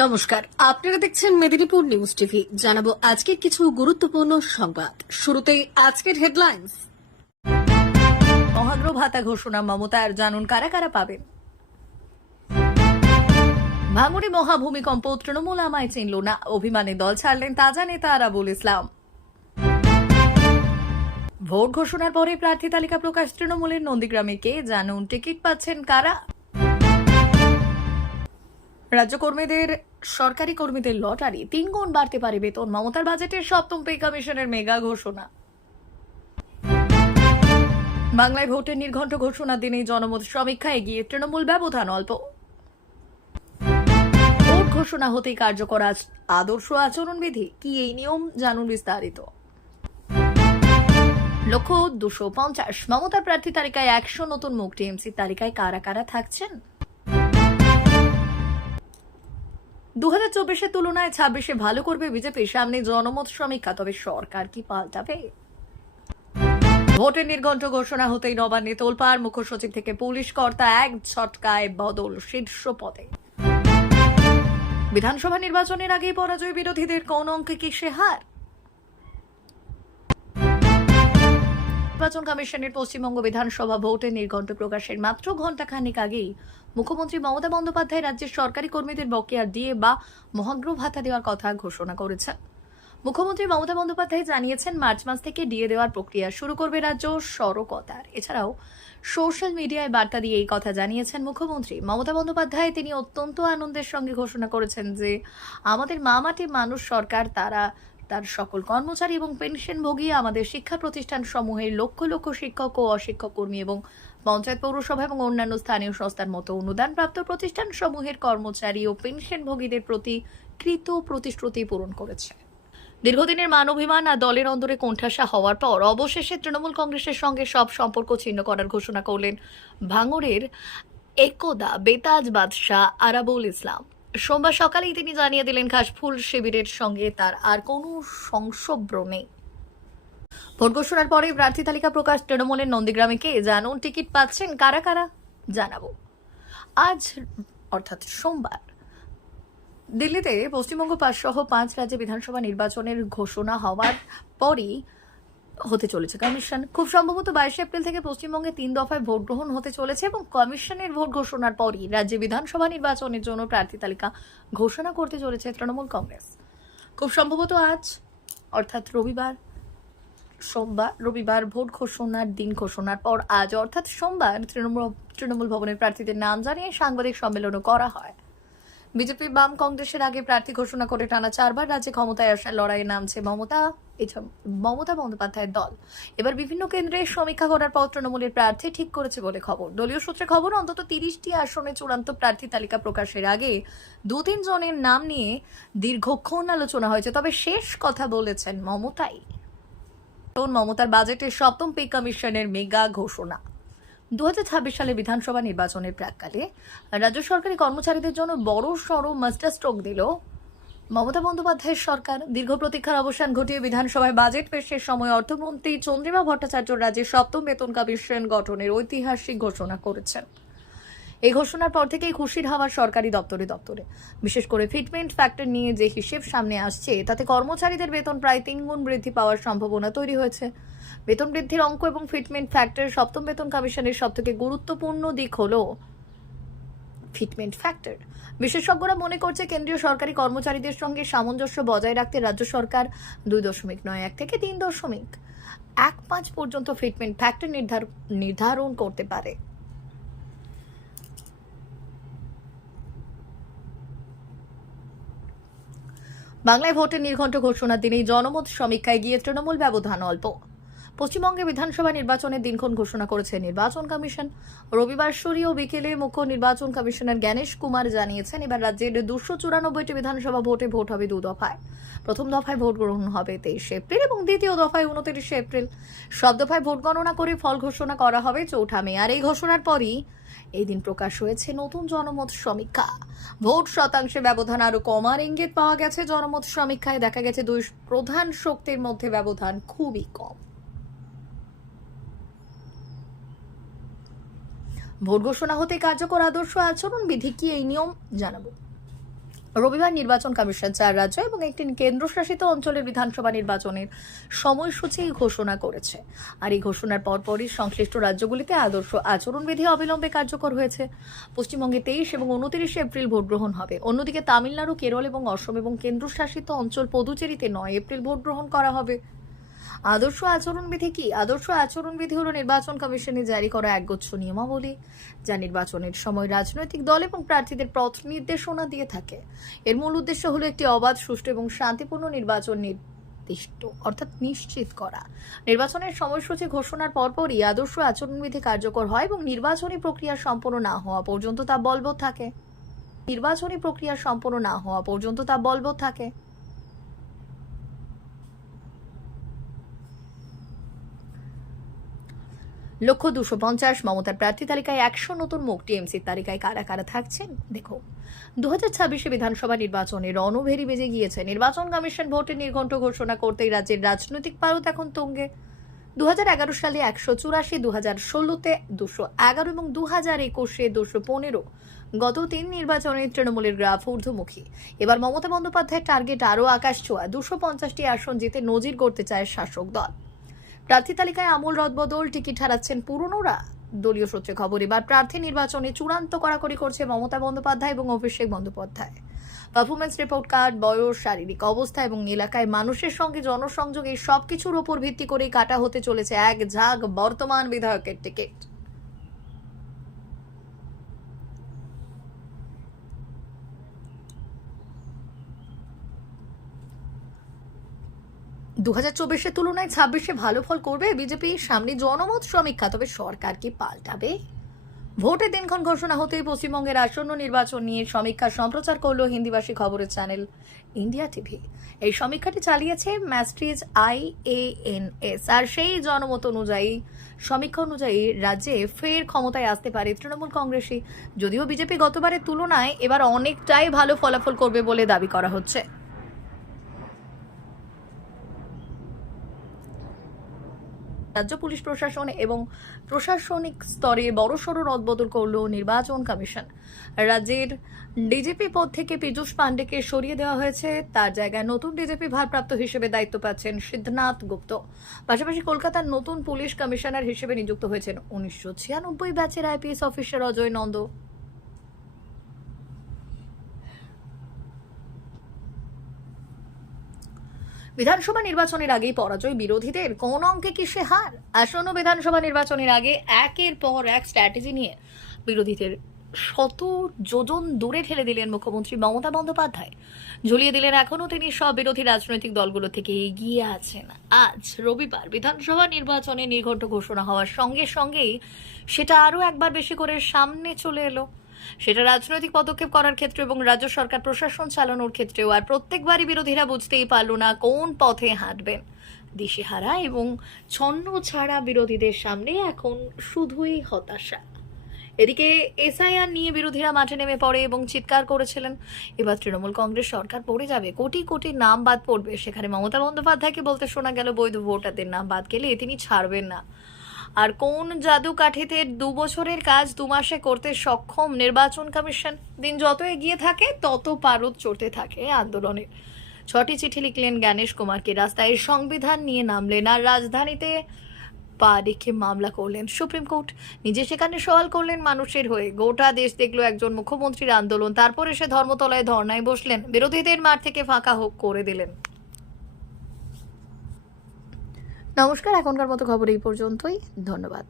নমস্কার, আপনারা দেখছেন মেদিনীপুর নিউজ টিভি। জানাবো আজকের কিছু গুরুত্বপূর্ণ সংবাদ। শুরুতেই আজকের হেডলাইন্স। মহাগ্র ভাতা ঘোষণা মমতার, জানুন কারা কারা পাবেন। ভাঙড়ে মহাভূমিকম্প, তৃণমূল আমায় চিনল না, অভিমানে দল ছাড়লেন তাজা নেতা আরাবুল ইসলাম। ভোট ঘোষণার পরে প্রার্থী তালিকা প্রকাশ তৃণমূলের নন্দীগ্রামে, কে জানুন টিকিট পাচ্ছেন কারা। রাজ্য কর্মীদের, সরকারি কর্মীদের লটারি, 3 গুণ বাড়তে পারে বেতন, মমতার বাজেটের সপ্তম পে কমিশনের মেগা ঘোষণা। বাংলায় ভোটের নির্ঘণ্ট ঘোষণার দিনেই জনমত সমীক্ষা, এগিয়ে তৃণমূল, ব্যবধান অল্প। ভোট ঘোষণা হতেই কার্যকর আদর্শ আচরণবিধি, কি এই নিয়ম, জানুন বিস্তারিত। লক্ষ্য 250, মমতার প্রার্থী তালিকায় 100 নতুন মুখ, টিএমসি তালিকায় কারা কারা থাকছেন। 2024-এর তুলনায় 26-এ ভালো করবে বিজেপি, সামনে জনমত সমীক্ষা, তবে সরকার কি পাল্টাবে। ভোটের নির্ঘণ্ট ঘোষণা হতেই নবান্নে তোলপাড়, মুখ্য সচিব থেকে পুলিশ কর্তা এক ঝটকায় বদল শীর্ষ পদে। বিধানসভা নির্বাচনের আগেই পরাজয় বিরোধীদের, কোন অঙ্কে কি সে হার। নির্বাচন কমিশনের পশ্চিমবঙ্গ বিধানসভা ভোটের নির্ঘণ্ট প্রকাশের মাত্র ঘণ্টাখানেক আগেই মুখ্যমন্ত্রী মমতা বন্দ্যোপাধ্যায় রাজ্যের সরকারি কর্মীদের বকেয়া ডিএ বা মহাগ্র ভাতা দেওয়ার কথা ঘোষণা করেছেন। মুখ্যমন্ত্রী মমতা বন্দ্যোপাধ্যায় জানিয়েছেন, মার্চ মাস থেকে ডিএ দেওয়ার প্রক্রিয়া শুরু করবে রাজ্য সরকার। এছাড়াও সোশ্যাল মিডিয়ায় বার্তা দিয়ে এই কথা জানিয়েছেন মুখ্যমন্ত্রী মমতা বন্দ্যোপাধ্যায়। তিনি অত্যন্ত আনন্দের সঙ্গে ঘোষণা করেছেন যে আমাদের মা মাটি মানুষ সরকার তার সকল কর্মচারী এবং পেনশনভোগী, আমাদের শিক্ষা প্রতিষ্ঠান সমূহের লক্ষ লক্ষ শিক্ষক ও অশিক্ষক কর্মী এবং পঞ্চায়েত, পৌরসভা এবং অন্যান্য স্থানীয় সংস্থার মতো অনুদানপ্রাপ্ত প্রতিষ্ঠান সমূহের কর্মচারী ও পেনশনভোগীদের প্রতি কৃত প্রতিশ্রুতি পূরণ করেছে। দীর্ঘদিনের মান অভিমান আর দলের অন্দরে কোণঠাসা হওয়ার পর অবশেষে তৃণমূল কংগ্রেসের সঙ্গে সব সম্পর্ক ছিন্ন করার ঘোষণা করলেন ভাঙড়ের একদা বেতাজ বাদশাহ আরাবুল ইসলাম। সোমবার সকালেই তিনি জানিয়ে দিলেন, ঘাসফুল শিবিরের সঙ্গে তার আর কোনো সংস্রব নেই। ভোট ঘোষণার পরে প্রার্থী তালিকা প্রকাশ তৃণমূলের নন্দীগ্রামে, কে জানুন টিকিট পাচ্ছেন কারা কারা, জানাবো। আজ অর্থাৎ সোমবার দিল্লিতে পশ্চিমবঙ্গ সহ 5 রাজ্যে বিধানসভা নির্বাচনের ঘোষণা হওয়ার পরই হতে চলেছে কমিশন। খুব সম্ভবত 22 এপ্রিল থেকে পশ্চিমবঙ্গে 3 দফায় ভোট গ্রহণ হতে চলেছে এবং কমিশনের ভোট ঘোষণার পরই রাজ্যে বিধানসভা নির্বাচনের জন্য প্রার্থী তালিকা ঘোষণা করতে চলেছে তৃণমূল কংগ্রেস। খুব সম্ভবত আজ অর্থাৎ রবিবার ভোট ঘোষণার দিন ঘোষণার পর আজ অর্থাৎ সোমবার তৃণমূল ভবনের প্রার্থীদের নাম জানিয়ে সাংবাদিক সম্মেলনও করা হয়। বিজেপি বাম কংগ্রেসের আগে প্রার্থী ঘোষণা করে টানা 4 বার রাজ্যে ক্ষমতায় আসার লড়াইয়ে নামছে মমতা বন্দ্যোপাধ্যায়ের দল। এবার বিভিন্ন কেন্দ্রে সমীক্ষা করার পর তৃণমূলের প্রার্থী ঠিক করেছে বলে খবর। দলীয় সূত্রে খবর, অন্তত 30টি আসনে চূড়ান্ত প্রার্থী তালিকা প্রকাশের আগে 2-3 জনের নাম নিয়ে দীর্ঘক্ষণ আলোচনা হয়েছে, তবে শেষ কথা বলেছেন মমতাই। মমতার বাজেটের সপ্তম পে কমিশনের মেগা ঘোষণা। 2026 সালে বিধানসভা নির্বাচনের প্রাক্কালে রাজ্য সরকারি কর্মচারীদের জন্য বড় সড় মাস্টার স্ট্রোক দিল মমতা বন্দ্যোপাধ্যায়ের সরকার। দীর্ঘ প্রতীক্ষার অবসান ঘটিয়ে বিধানসভায় বাজেট পেশের সময় অর্থমন্ত্রী চন্দ্রিমা ভট্টাচার্য রাজ্যের সপ্তম বেতন কমিশন গঠনের ঐতিহাসিক ঘোষণা করেছেন। এই ঘোষণার পর থেকেই খুশির হাওয়া সরকারি দপ্তরে দপ্তরে। বিশেষ করে ফিটমেন্ট ফ্যাক্টর নিয়ে যে হিসেব সামনে আসছে, তাতে কর্মচারীদের বেতন প্রায় 3 গুণ বৃদ্ধি পাওয়ার সম্ভাবনা তৈরি হয়েছে। বেতন বৃদ্ধির অঙ্ক এবং ফিটমেন্ট ফ্যাক্টর সপ্তম বেতন কমিশনের সবথেকে গুরুত্বপূর্ণ দিক হলো ফিটমেন্ট ফ্যাক্টর। বিশেষজ্ঞরা মনে করছে, কেন্দ্রীয় সরকারি কর্মচারীদের সঙ্গে সামঞ্জস্য বজায় রাখতে রাজ্য সরকার 2.91 থেকে 3.15 পর্যন্ত ফিটমেন্ট ফ্যাক্টর নির্ধারণ করতে পারে। বাংলায় ভোটের নির্ঘণ্ট ঘোষণার দিনেই জনমত সমীক্ষায় গিয়ে তৃণমূল, ব্যবধান অল্প। পশ্চিমবঙ্গে বিধানসভা নির্বাচনের দিনক্ষণ ঘোষণা করেছে নির্বাচন কমিশন। রবিবার সূর্য বিকেলে মুখ্য নির্বাচন কমিশনার জ্ঞানেশ কুমার জানিয়েছেন, এবার রাজ্যের 294টি বিধানসভা ভোট হবে 2 দফায়। প্রথম দফায় ভোট গ্রহণ হবে 23 এপ্রিল এবং দ্বিতীয় দফায় 29 এপ্রিল। সব দফায় ভোট গণনা করে ফল ঘোষণা করা হবে 4 মে। আর এই ঘোষণার পরই এই দিন প্রকাশ হয়েছে নতুন জনমত সমীক্ষা। ভোট শতাংশে ব্যবধান আরো কমার ইঙ্গিত পাওয়া গেছে। জনমত সমীক্ষায় দেখা গেছে 2 প্রধান শক্তির মধ্যে ব্যবধান খুবই কম। ভোট ঘোষণা হতে কার্যকর আদর্শ আচরণ বিধি, কি এই নিয়ম, জানাবো। রবিবার নির্বাচন কমিশন 4 রাজ্য এবং একটি কেন্দ্রশাসিত অঞ্চলের বিধানসভা নির্বাচনের সময়সূচি ঘোষণা করেছে। আর এই ঘোষণার পরপরই সংশ্লিষ্ট রাজ্যগুলিতে আদর্শ আচরণবিধি অবিলম্বে কার্যকর হয়েছে। পশ্চিমবঙ্গে 23 এবং 29 এপ্রিল ভোট গ্রহণ হবে। অন্যদিকে তামিলনাড়ু, কেরল এবং অসম এবং কেন্দ্রশাসিত অঞ্চল পুদুচেরিতে 9 এপ্রিল ভোট গ্রহণ করা হবে। আদর্শ আচরণবিধি কি? আদর্শ আচরণবিধি হলো নির্বাচন কমিশনে জারি করা একগুচ্ছ নিয়মাবলী, যা নির্বাচনের সময় রাজনৈতিক দল এবং প্রার্থীদের পথ নির্দেশনা দিয়ে থাকে। এর মূল উদ্দেশ্য হলো একটি অবাধ, সুষ্ঠু এবং শান্তিপূর্ণ নির্বাচন নিশ্চিত করা। নির্বাচনের সময়সূচি ঘোষণার পরপরই আদর্শ আচরণবিধি কার্যকর হয় এবং নির্বাচনী প্রক্রিয়া সম্পন্ন না হওয়া পর্যন্ত তা বলবৎ থাকে। লক্ষ্য 250, মমতার প্রার্থী তালিকায় 100 নতুন মুখ। টিএমসির তালিকায় কারা কারা থাকছেন দেখো। 2026 বিধানসভা নির্বাচনে রণভেরি বেজে গিয়েছে। নির্বাচন কমিশন ভোটের নির্ঘণ্ট ঘোষণা করতেই রাজ্যের রাজনৈতিক পারদ এখন তুঙ্গে। 2011 সালে 184, 2016-তে 211 এবং 2021-এ 215। গত 3 নির্বাচনে তৃণমূলের গ্রাফ ঊর্ধ্বমুখী। এবার মমতা বন্দ্যোপাধ্যায়ের টার্গেট আরও আকাশ ছোঁয়া। 250টি আসন জিতে নজির গড়তে চায় শাসক দল। প্রার্থী তালিকায় আমূল রদবদল, টিকিট হারাচ্ছেন পুরনোরা। দলীয় সূত্রে খবর, এবার প্রার্থী নির্বাচনে চূড়ান্ত কড়াকড়ি করছে মমতা বন্দ্যোপাধ্যায় এবং Abhishek Bandyopadhyay. Performance report card, বয়স, শারীরিক অবস্থা এবং এলাকায় মানুষের সঙ্গে জনসংযোগ, এই সবকিছুর ওপর ভিত্তি করেই কাটা হতে চলেছে এক ঝাঁক বর্তমান বিধায়কের টিকিট। দু 2024-এর তুলনায় 26-এ ভালো ফল করবে বিজেপি। সামনে জনমত সমীক্ষা, তবে সরকার কি পাল্টাবে? ভোটের দিনক্ষণ ঘোষণা হতেই পশ্চিমবঙ্গের আসন্ন নির্বাচন নিয়ে সমীক্ষা সম্প্রচার করলো হিন্দিভাষী খবরের চ্যানেল ইন্ডিয়া টিভি। এই সমীক্ষাটি চালিয়েছে ম্যাস্ট্রিজ IANS। আর সেই জনমত সমীক্ষা অনুযায়ী রাজ্যে ফের ক্ষমতায় আসতে পারে তৃণমূল কংগ্রেসই। যদিও বিজেপি গতবারের তুলনায় এবার অনেকটাই ভালো ফলাফল করবে বলে দাবি করা হচ্ছে। রাজ্য পুলিশ প্রশাসন এবং প্রশাসনিক স্তরে বড়সড় রদবদল করল নির্বাচন কমিশন। রাজ্যের ডিজিপি পদ থেকে পীযূষ পাণ্ডেকে সরিয়ে দেওয়া হয়েছে। তার জায়গায় নতুন ডিজিপি ভারপ্রাপ্ত হিসেবে দায়িত্ব পাচ্ছেন সিদ্ধনাথ গুপ্ত। পাশাপাশি কলকাতার নতুন পুলিশ কমিশনার হিসেবে নিযুক্ত হয়েছেন 1996 ব্যাচের IPS অফিসার অজয় নন্দ। বিধানসভা নির্বাচনের আগেই পরাজয় বিরোধীদের, কোন অঙ্কে কিসে হার? আসন্ন বিধানসভা নির্বাচনের আগে একের পর এক স্ট্র্যাটেজি নিয়ে বিরোধীদের শত যোজন দূরে ঠেলে দিলেন মুখ্যমন্ত্রী মমতা বন্দ্যোপাধ্যায়। ঝুলিয়ে দিলেন এখনো তিনি সব বিরোধী রাজনৈতিক দলগুলো থেকে এগিয়ে আছেন। আজ রবিবার বিধানসভা নির্বাচনে নির্ঘণ্ট ঘোষণা হওয়ার সঙ্গে সঙ্গেই সেটা আরও একবার বেশি করে সামনে চলে এলো। সেটা রাজনৈতিক পদক্ষেপ করার ক্ষেত্রে এবং রাজ্য সরকার প্রশাসন চালানোর ক্ষেত্রেও। আর প্রত্যেকবারই বিরোধীরা বুঝতেই পারল না কোন পথে হাঁটবেন। দিশেহারা এবং ছন্ন ছাড়া বিরোধীদের সামনে এখন শুধুই হতাশা। এদিকে SIR নিয়ে বিরোধীরা মাঠে নেমে পড়ে এবং চিৎকার করেছিলেন এবার তৃণমূল কংগ্রেস সরকার পড়ে যাবে, কোটি কোটি নাম বাদ পড়বে। সেখানে মমতা বন্দ্যোপাধ্যায়কে বলতে শোনা গেল বৈধ ভোটারদের নাম বাদ গেলে তিনি ছাড়বেন না। আর কোন জাদু কাঠিতে 2 বছরের কাজ 2 মাসে করতে সক্ষম নির্বাচন কমিশন? দিন যত এগিয়ে থাকে তত পারদ চড়তে থাকে আন্দোলনের। 6টি চিঠি লিখলেন জ্ঞানেশ কুমারকে, রাস্তায় সংবিধান নিয়ে নামলেন, আর রাজধানীতে পা রেখে মামলা করলেন সুপ্রিম কোর্ট। নিজে সেখানে সওয়াল করলেন মানুষের হয়ে। গোটা দেশ দেখলো একজন মুখ্যমন্ত্রীর আন্দোলন, তারপরে সে ধর্মতলায় ধর্নায় বসলেন, বিরোধীদের মাঠ থেকে ফাঁকা হোক করে দিলেন। নমস্কার, এখনকার মতো খবর এই পর্যন্তই। ধন্যবাদ।